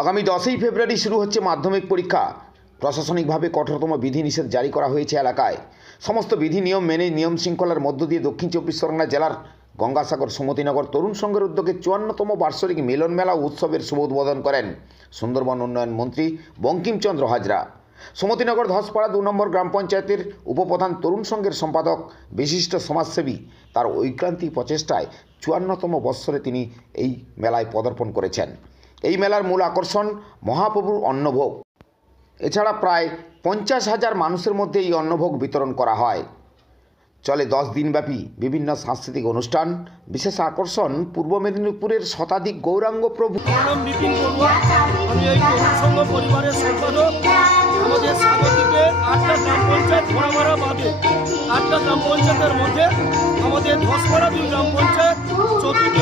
আগামী দশই ফেব্রুয়ারি শুরু হচ্ছে মাধ্যমিক পরীক্ষা। প্রশাসনিকভাবে কঠোরতম বিধিনিষেধ জারি করা হয়েছে এলাকায়। সমস্ত বিধি নিয়ম মেনে নিয়ম শৃঙ্খলার মধ্য দিয়ে দক্ষিণ চব্বিশ পরগনা জেলার গঙ্গাসাগর, সুমতিনগর, তরুণ সংঘের উদ্যোগে চুয়ান্নতম বার্ষিক মিলন মেলা উৎসবের শুভ উদ্বোধন করেন সুন্দরবন উন্নয়ন মন্ত্রী বঙ্কিমচন্দ্র হাজরা। সুমতিনগর ধসপাড়া দু নম্বর গ্রাম পঞ্চায়েতের উপপ্রধান তরুণ সংঘের সম্পাদক, বিশিষ্ট সমাজসেবী, তার ঐক্রান্তিক প্রচেষ্টায় চুয়ান্নতম বৎসরে তিনি এই মেলায় পদার্পণ করেছেন। এই মেলার মূল আকর্ষণ মহাপ্রভুর অন্নভোগ। এছাড়া প্রায় পঞ্চাশ হাজার মানুষের মধ্যে এই অন্নভোগ বিতরণ করা হয়। চলে দশ দিনব্যাপী বিভিন্ন সাংস্কৃতিক অনুষ্ঠান, বিশেষ আকর্ষণ পূর্ব মেদিনীপুরের শতাধিক গৌরাঙ্গ প্রভু। আমাদের আটটা গ্রাম পঞ্চায়েতের মধ্যে আমাদের দুই গ্রাম পঞ্চায়েত চতুর্দিকটা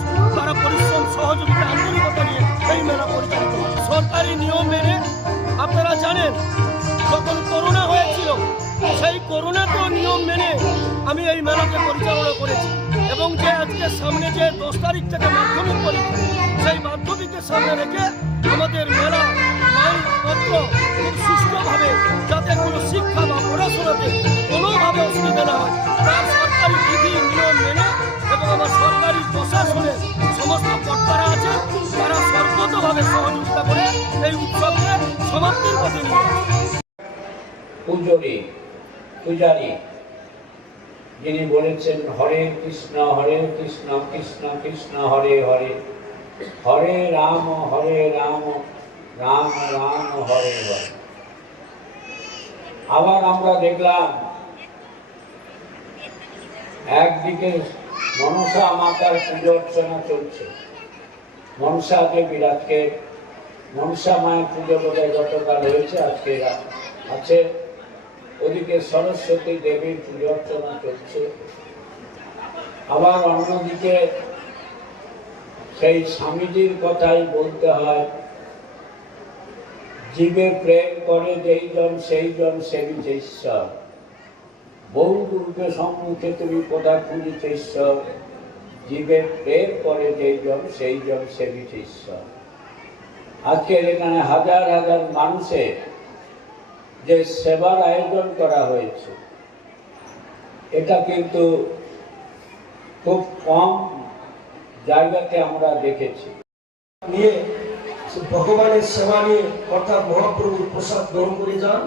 করোনাতেও নিয়ম মেনে আমি এই মেলাকে পরিচালনা করেছি এবং যে আজকে সামনে যে দশ তারিখ থেকে মাধ্যমিক পরীক্ষা, সেই মাধ্যমিকের সামনে রেখে আমাদের মেলা মাইলপত্র খুব সুস্থভাবে যাতে কোনো শিক্ষা বা পড়াশোনাতে কোনোভাবে অসুবিধা না হয় তার সরকারি বিধি, নিয়ম মেনে এবং আমার সরকারি প্রশাসনের সমস্ত কর্তারা আছে, তারা সর্বতভাবে সহযোগিতা করে এই উৎসবকে সমাপ্তির পথে নিয়ে। পূজারী যিনি বলেছেন, হরে কৃষ্ণ হরে কৃষ্ণ কৃষ্ণ কৃষ্ণ, হরে হরে। হরে রাম হরে রাম রাম রাম, হরে হরে। আবার আমরা দেখলাম, একদিকে মনসা মাতার পুজো অর্চনা চলছে। মনসা দেবীর আজকে মনসা মায়ের পুজো বোধহয় গতকাল হয়েছে, আজকে আছে। ওদিকে সরস্বতী দেবীর পুজো অর্চনা চলছে আবার অন্যদিকে সেই স্বামীজির কথাই বলতে হয়, জীবে প্রেম করে যেই জন, সেই জন সেবিছে ঈশ্বর। বহু দুর্গে সম্মুখে তুমি কোথা খুঁজিতে ঈশ্বর। জীবে প্রেম করে যেই জন, সেই জন সেবিছে ঈশ্বর। আজকের এখানে হাজার হাজার মানুষের যে সেবার আয়োজন করা হয়েছে। এটা কিন্তু খুব কম জায়গাতে আমরা দেখেছি। নিয়ে ভগবানের সেবা নিয়ে অর্থাৎ মহাপ্রভুর প্রসাদ গ্রহণ করে যান।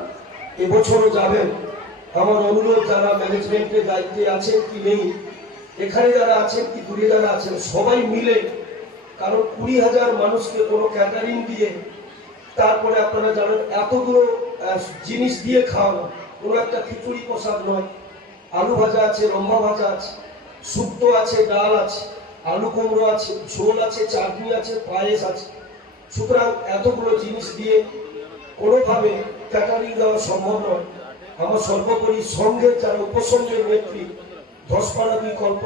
এবছরও যাবেন। আমার অনুরোধ, যারা ম্যানেজমেন্টের দায়িত্বে আছেন কি নেই, এখানে যারা আছেন কি দূরে যারা আছেন, সবাই মিলে, কারণ কুড়ি হাজার মানুষকে কোনো ক্যাটারিং দিয়ে তারপরে আপনারা জানেন, এতগুলো জিনিস দিয়ে খাওয়ানো। কোনো একটা খিচুড়ি প্রসাদ নয়। আলু ভাজা আছে লম্বা ভাজা আছে, শুক্তো আছে, ডাল আছে, আলু কুমড়ো আছে, ঝোল আছে, চাটনি আছে, পায়েস আছে। সুতরাং এতগুলো জিনিস দিয়ে কোনোভাবে ক্যাটারিং দেওয়া সম্ভব নয়। আমার সর্বোপরি সঙ্ঘের যারা উপসংঘের নেত্রী, ধসপাড়া দুই কল্প